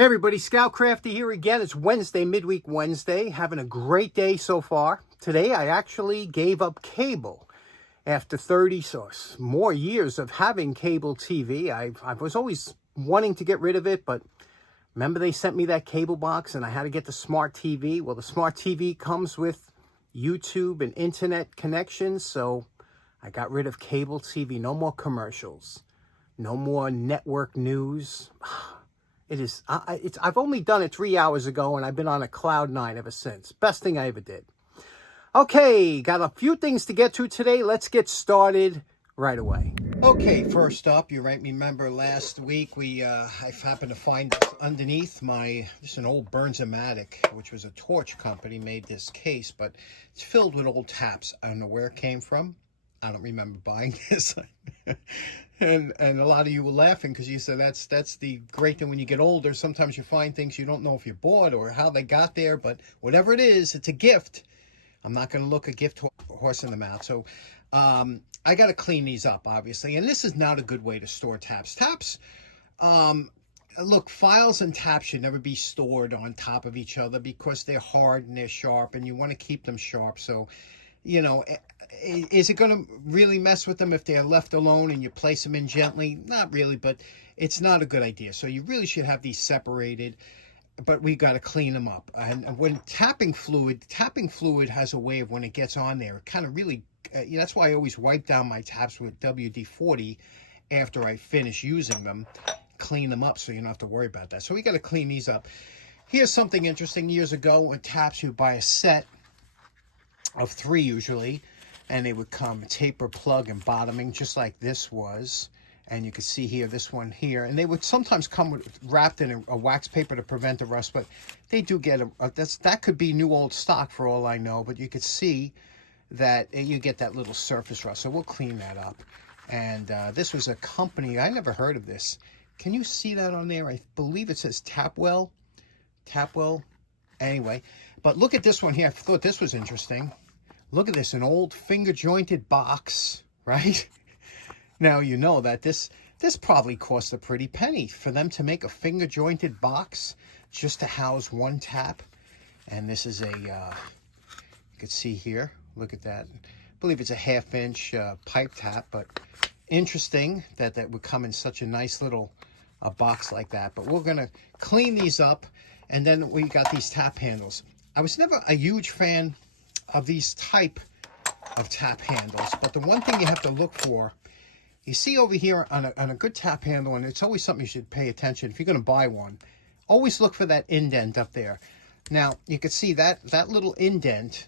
Hey everybody, Scout Crafty here again. It's Wednesday, midweek Wednesday. Having a great day so far. Today I actually gave up cable after 30 or more years of having cable TV. I was always wanting to get rid of it, but remember they sent me that cable box and I had to get the smart TV. Well, the smart TV comes with YouTube and internet connections, so I got rid of cable TV. No more commercials. No more network news. I've only done it 3 hours ago, and I've been on a cloud nine ever since. Best thing I ever did. Okay, got a few things to get to today. Let's get started right away. Okay, first up, you might remember last week I happened to find this underneath just an old Burns-O-Matic, which was a torch company, made this case, but it's filled with old taps. I don't know where it came from. I don't remember buying this. And a lot of you were laughing because you said that's the great thing when you get older. Sometimes you find things you don't know if you bought or how they got there, but whatever it is, it's a gift. I'm not going to look a gift horse in the mouth. So I got to clean these up, obviously. And this is not a good way to store taps. Look, files and taps should never be stored on top of each other because they're hard and they're sharp, and you want to keep them sharp. So, you know, is it going to really mess with them if they're left alone and you place them in gently? Not really, but it's not a good idea. So you really should have these separated, but we got to clean them up. And when tapping fluid has a way of, when it gets on there, it kind of really, that's why I always wipe down my taps with WD-40 after I finish using them, clean them up so you don't have to worry about that. So we got to clean these up. Here's something interesting. Years ago with taps, you buy a set of 3 usually, and they would come taper, plug, and bottoming, just like this was. And you can see here, this one here, and they would sometimes come wrapped in a wax paper to prevent the rust, but they do get that could be new old stock for all I know, but you could see that you get that little surface rust. So we'll clean that up. And this was a company, I never heard of this. Can you see that on there? I believe it says Tapwell. Anyway, but look at this one here. I thought this was interesting. Look at this, an old finger jointed box, right? Now you know that this probably cost a pretty penny for them to make a finger jointed box just to house one tap. And this is you can see here, look at that. I believe it's a 1/2 inch pipe tap, but interesting that would come in such a nice little box like that. But we're gonna clean these up, and then we got these tap handles. I was never a huge fan of these type of tap handles, but the one thing you have to look for, you see over here on a good tap handle, and it's always something you should pay attention if you're going to buy one, always look for that indent up there. Now you can see that little indent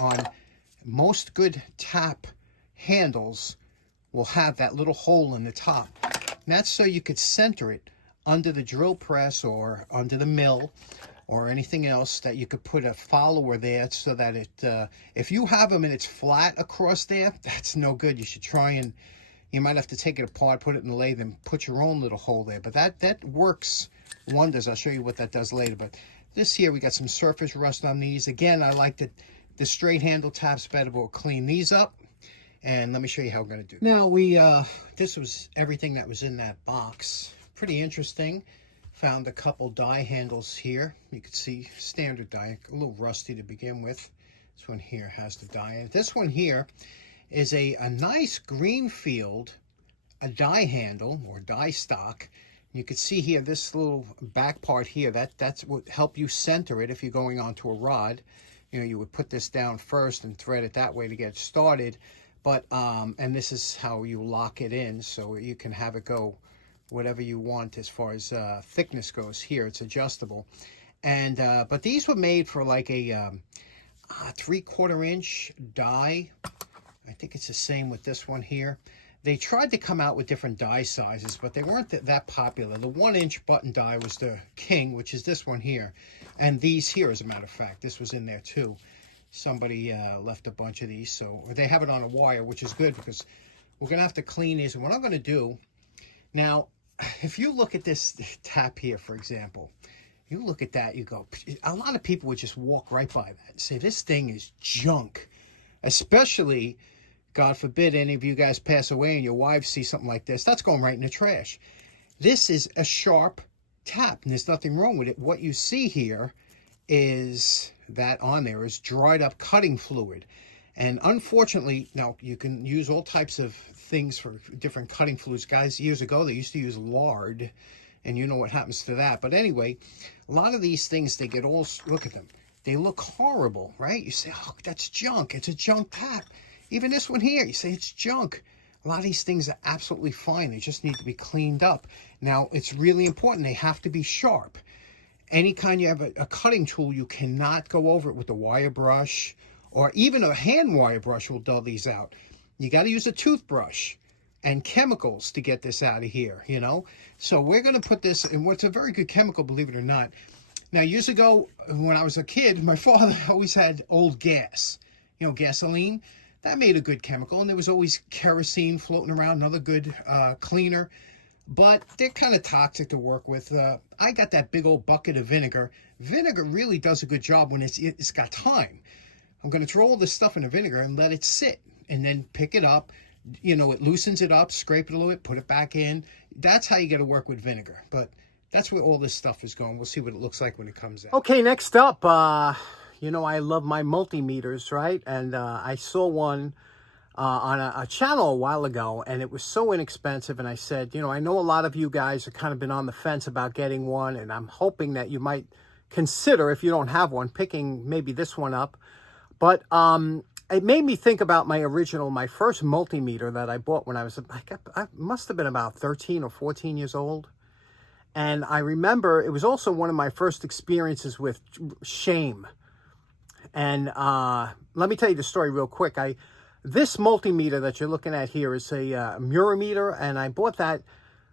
on most good tap handles will have that little hole in the top, and that's so you could center it under the drill press or under the mill or anything else, that you could put a follower there so that it, if you have them and it's flat across there, that's no good. You should try and, you might have to take it apart, put it in the lathe, and put your own little hole there. But that works wonders. I'll show you what that does later. But this here, we got some surface rust on these. Again, I like the straight handle taps better, but we'll clean these up. And let me show you how we're going to do. Now, this was everything that was in that box. Pretty interesting. Found a couple die handles here. You can see standard die, a little rusty to begin with. This one here has the die in it. This one here is a nice Greenfield, a die handle or die stock. You can see here this little back part here, that's what help you center it if you're going onto a rod. You know, you would put this down first and thread it that way to get started. But and this is how you lock it in, so you can have it go whatever you want as far as thickness goes. Here it's adjustable, and but these were made for like a 3/4 inch die. I think it's the same with this one here. They tried to come out with different die sizes, but they weren't that popular. The 1-inch button die was the king, which is this one here, and these here, as a matter of fact, this was in there too. Somebody left a bunch of these, so they have it on a wire, which is good because we're gonna have to clean these. And what I'm gonna do now, if you look at this tap here, for example, you look at that, you go, a lot of people would just walk right by that and say, this thing is junk. Especially, God forbid, any of you guys pass away and your wives see something like this. That's going right in the trash. This is a sharp tap, and there's nothing wrong with it. What you see here is that on there is dried up cutting fluid. And unfortunately, now you can use all types of things for different cutting fluids. Guys, years ago, they used to use lard, and you know what happens to that. But anyway, a lot of these things, they get all, look at them. They look horrible, right? You say, oh, that's junk. It's a junk tap. Even this one here, you say it's junk. A lot of these things are absolutely fine. They just need to be cleaned up. Now, it's really important. They have to be sharp. Any kind you have a cutting tool, you cannot go over it with a wire brush, or even a hand wire brush will dull these out. You got to use a toothbrush and chemicals to get this out of here, you know. So we're going to put this in what's a very good chemical, believe it or not. Now, years ago, when I was a kid, my father always had old gas, you know, gasoline. That made a good chemical, and there was always kerosene floating around, another good cleaner. But they're kind of toxic to work with. I got that big old bucket of vinegar. Vinegar really does a good job when it's got time. I'm going to throw all this stuff in the vinegar and let it sit, and then pick it up. You know, it loosens it up, scrape it a little bit, put it back in. That's how you got to work with vinegar. But that's where all this stuff is going. We'll see what it looks like when it comes out. Okay, next up, you know, I love my multimeters, right? And I saw one on a channel a while ago, and it was so inexpensive. And I said, you know, I know a lot of you guys have kind of been on the fence about getting one, and I'm hoping that you might consider, if you don't have one, picking maybe this one up. But it made me think about my first multimeter that I bought when I was, I must have been about 13 or 14 years old. And I remember it was also one of my first experiences with shame. And let me tell you the story real quick. This multimeter that you're looking at here is a Murimeter, and I bought that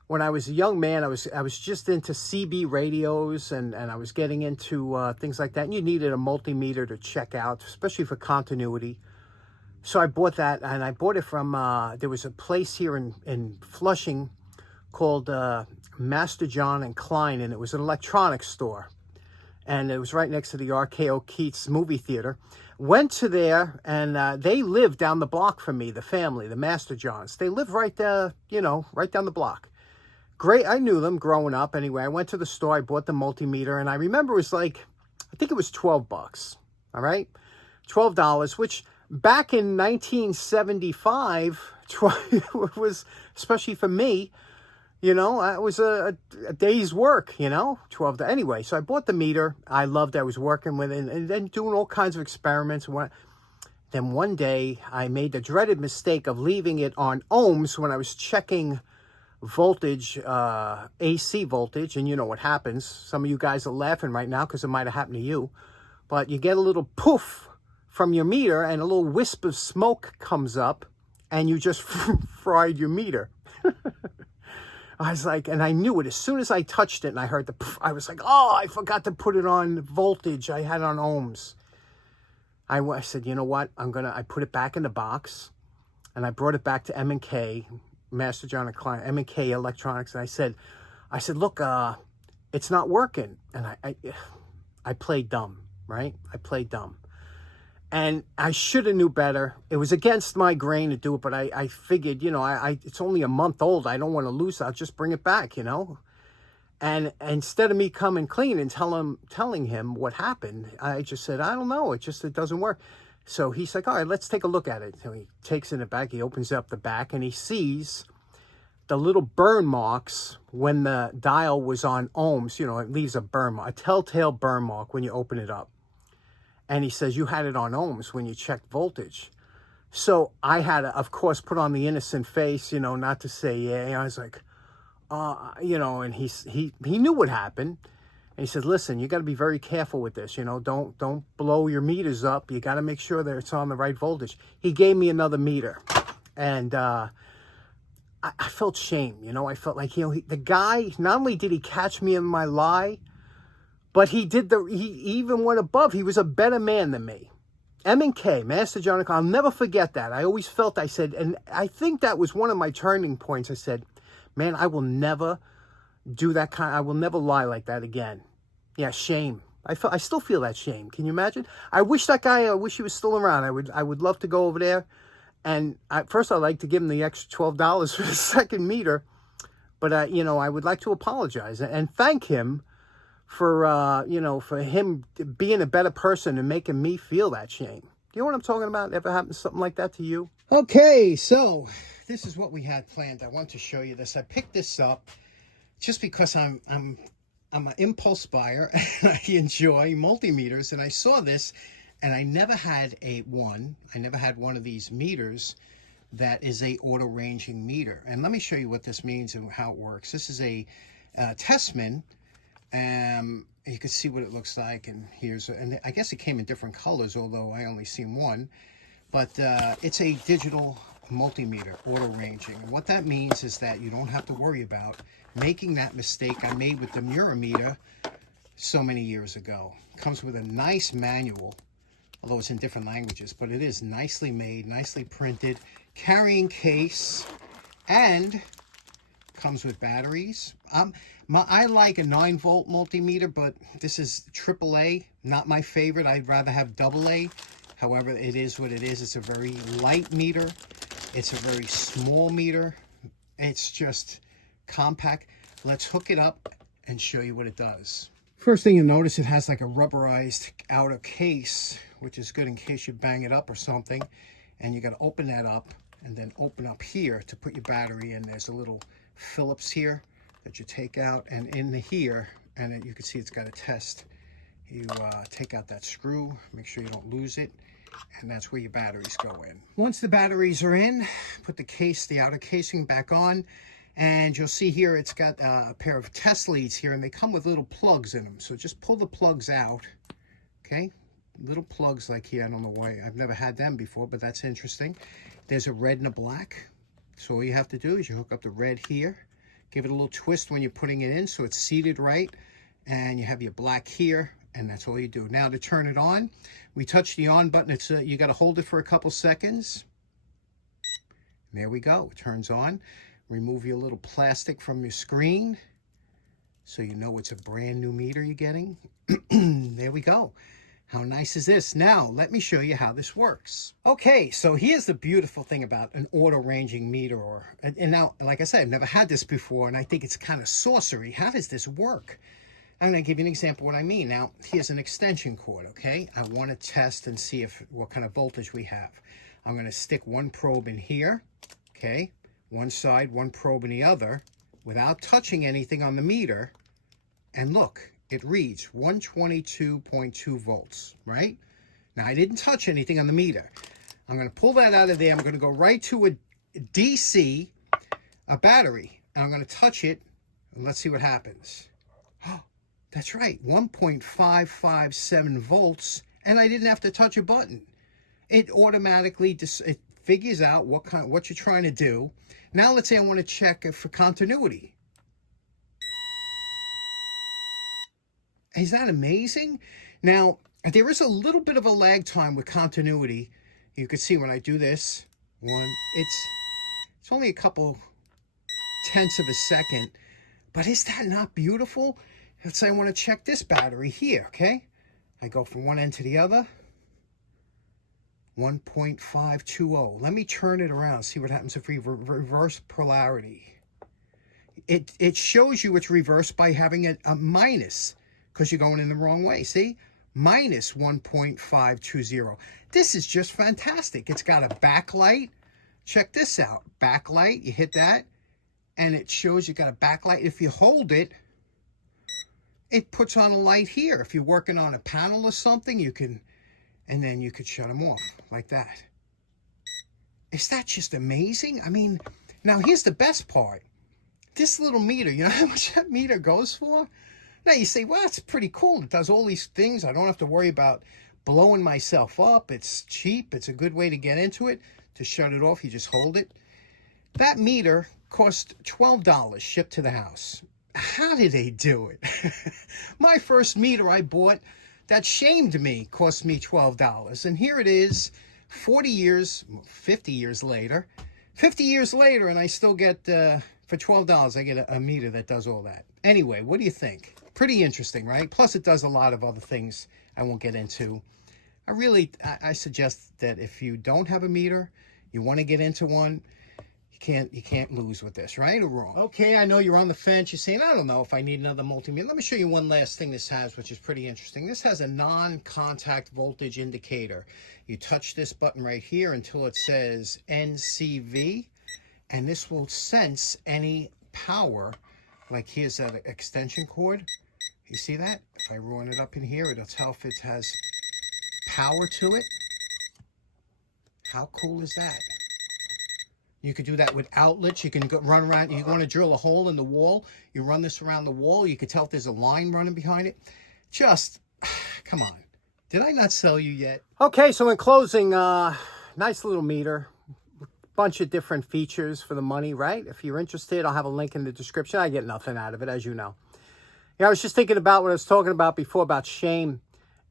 when I was a young man. I was just into CB radios, and I was getting into things like that. And you needed a multimeter to check out, especially for continuity. So I bought that, and I bought it from, there was a place here in Flushing called Master John and Klein, and it was an electronics store. And it was right next to the RKO Keats movie theater. Went to there, and they lived down the block from me, the family, the Master Johns. They lived right there, you know, right down the block. Great, I knew them growing up. Anyway, I went to the store, I bought the multimeter, and I remember it was like, I think it was 12 bucks, all right? $12, which back in 1975, was, especially for me, you know, it was a day's work, you know, 12 to, anyway. So I bought the meter. I loved it. I was working with it and then doing all kinds of experiments. Then one day I made the dreaded mistake of leaving it on ohms when I was checking voltage, AC voltage. And you know what happens. Some of you guys are laughing right now because it might have happened to you. But you get a little poof from your meter and a little wisp of smoke comes up and you just fried your meter. I was like, and I knew it as soon as I touched it and I heard the poof, I was like, oh, I forgot to put it on voltage. I had it on ohms. I said, you know what? I put it back in the box, and I brought it back to M&K, Master John and Klein, M&K Electronics. And I said, look, it's not working. And I played dumb, right? I played dumb. And I should have knew better. It was against my grain to do it, but I figured, you know, it's only a month old. I don't want to lose it. I'll just bring it back, you know. And instead of me coming clean and telling him what happened, I just said, I don't know. It doesn't work. So he's like, all right, let's take a look at it. So he takes it back. He opens up the back, and he sees the little burn marks when the dial was on ohms. You know, it leaves a burn mark, a telltale burn mark when you open it up. And he says, you had it on ohms when you checked voltage. So I had to, of course, put on the innocent face, you know, not to say, yeah. I was like, you know, and he knew what happened. And he said, listen, you got to be very careful with this. You know, don't blow your meters up. You got to make sure that it's on the right voltage. He gave me another meter. And I felt shame, you know. I felt like, you know, the guy, not only did he catch me in my lie, but he even went above. He was a better man than me. M&K, Master John, I'll never forget that. I always felt, I said, and I think that was one of my turning points. I said, man, I will never do that I will never lie like that again. Yeah, shame. I still feel that shame. Can you imagine? I wish I wish he was still around. I would love to go over there. And first I'd like to give him the extra $12 for the second meter. But, you know, I would like to apologize and thank him for, you know, for him being a better person and making me feel that shame. Do you know what I'm talking about? Ever happened something like that to you? Okay, so this is what we had planned. I want to show you this. I picked this up just because I'm an impulse buyer and I enjoy multimeters, and I saw this and I never had one of these meters that is a auto ranging meter. And let me show you what this means and how it works. This is a Tesmen. You can see what it looks like, and and I guess it came in different colors, although I only seen one. But it's a digital multimeter, auto ranging. And what that means is that you don't have to worry about making that mistake I made with the Murameter so many years ago. It comes with a nice manual, although it's in different languages, but it is nicely made, nicely printed, carrying case, and comes with batteries. I like a 9-volt multimeter, but this is AAA, not my favorite. I'd rather have AA. However, it is what it is. It's a very light meter. It's a very small meter. It's just compact. Let's hook it up and show you what it does. First thing you'll notice, it has like a rubberized outer case, which is good in case you bang it up or something. And you got to open that up and then open up here to put your battery in. There's a little Phillips here that you take out, and in here, and you can see it's got a test. You take out that screw, make sure you don't lose it, and that's where your batteries go in. Once the batteries are in, put the outer casing back on, and you'll see here it's got a pair of test leads here, and they come with little plugs in them. So just pull the plugs out, okay? Little plugs like here. I don't know why. I've never had them before, but that's interesting. There's a red and a black. So all you have to do is you hook up the red here, give it a little twist when you're putting it in so it's seated right, and you have your black here, and that's all you do. Now to turn it on, we touch the on button. It's you got to hold it for a couple seconds. There we go. It turns on. Remove your little plastic from your screen so you know it's a brand new meter you're getting. There we go. How nice is this? Now, let me show you how this works. Okay, so here's the beautiful thing about an auto-ranging meter. And now, like I said, I've never had this before, and I think it's kind of sorcery. How does this work? I'm going to give you an example of what I mean. Now, here's an extension cord, okay? I want to test and see what kind of voltage we have. I'm going to stick one probe in here, okay? One side, one probe in the other, without touching anything on the meter. And look. It reads 122.2 volts, right? Now, I didn't touch anything on the meter. I'm going to pull that out of there. I'm going to go right to a DC, a battery. And I'm going to touch it, and let's see what happens. Oh, that's right, 1.557 volts, and I didn't have to touch a button. It automatically it figures out what you're trying to do. Now, let's say I want to check for continuity. Is that amazing? Now, there is a little bit of a lag time with continuity. You can see when I do this, it's only a couple tenths of a second, but is that not beautiful? Let's say I want to check this battery here, okay? I go from one end to the other, 1.520. Let me turn it around, see what happens if we reverse polarity. It shows you it's reversed by having a minus, because you're going in the wrong way. See? Minus 1.520. This is just fantastic. It's got a backlight. Check this out. Backlight. You hit that, and it shows you got a backlight. If you hold it, it puts on a light here. If you're working on a panel or something, you can, and then you could shut them off like that. Is that just amazing? I mean, now here's the best part. This little meter, you know how much that meter goes for? Now you say, well, it's pretty cool. It does all these things. I don't have to worry about blowing myself up. It's cheap. It's a good way to get into it. To shut it off, you just hold it. That meter cost $12 shipped to the house. How did they do it? My first meter I bought that shamed me cost me $12. And here it is, 40 years, 50 years later. 50 years later, and I still get, for $12, I get a meter that does all that. Anyway, what do you think? Pretty interesting, right? Plus, it does a lot of other things I won't get into. I suggest that if you don't have a meter, you want to get into one, You can't lose with this, right or wrong? Okay, I know you're on the fence. You're saying, I don't know if I need another multimeter. Let me show you one last thing this has, which is pretty interesting. This has a non-contact voltage indicator. You touch this button right here until it says NCV, and this will sense any power. Like here's that extension cord. You see that? If I run it up in here, it'll tell if it has power to it. How cool is that? You could do that with outlets. You can run around. You want to drill a hole in the wall. You run this around the wall. You could tell if there's a line running behind it. Just, come on. Did I not sell you yet? Okay, so in closing, nice little meter. Bunch of different features for the money, right? If you're interested, I'll have a link in the description. I get nothing out of it, as you know. Yeah, I was just thinking about what I was talking about before about shame.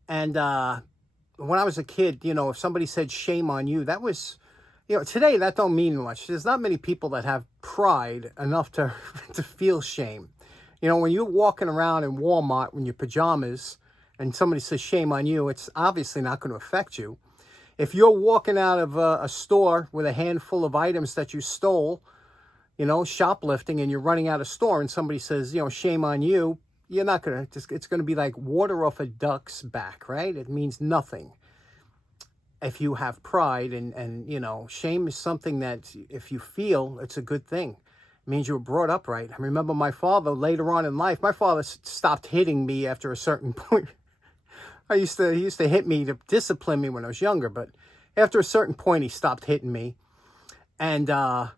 And when I was a kid, you know, if somebody said shame on you, that was... You know, today that don't mean much. There's not many people that have pride enough to feel shame. You know, when you're walking around in Walmart in your pajamas and somebody says shame on you, it's obviously not going to affect you. If you're walking out of a store with a handful of items that you stole, you know, shoplifting, and you're running out of store and somebody says, you know, shame on you, you're not going to, it's going to be like water off a duck's back, right? It means nothing. If you have pride and you know, shame is something that if you feel, it's a good thing. It means you were brought up right. I remember my father later on in life, my father stopped hitting me after a certain point. He used to hit me to discipline me when I was younger, but after a certain point, he stopped hitting me. And I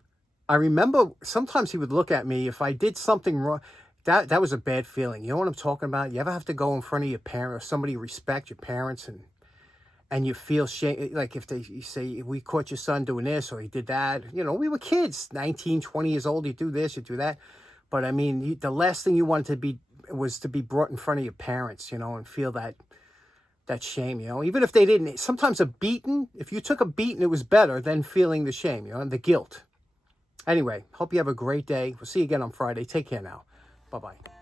remember sometimes he would look at me if I did something wrong. That was a bad feeling. You know what I'm talking about? You ever have to go in front of your parent or somebody you respect, your parents, and you feel shame, like if you say, we caught your son doing this or he did that. You know, we were kids, 19, 20 years old, you do this, you do that. But I mean, the last thing you wanted was to be brought in front of your parents, you know, and feel that shame, you know. Even if they didn't, sometimes if you took a beating, it was better than feeling the shame, you know, and the guilt. Anyway, hope you have a great day. We'll see you again on Friday. Take care now. Bye-bye.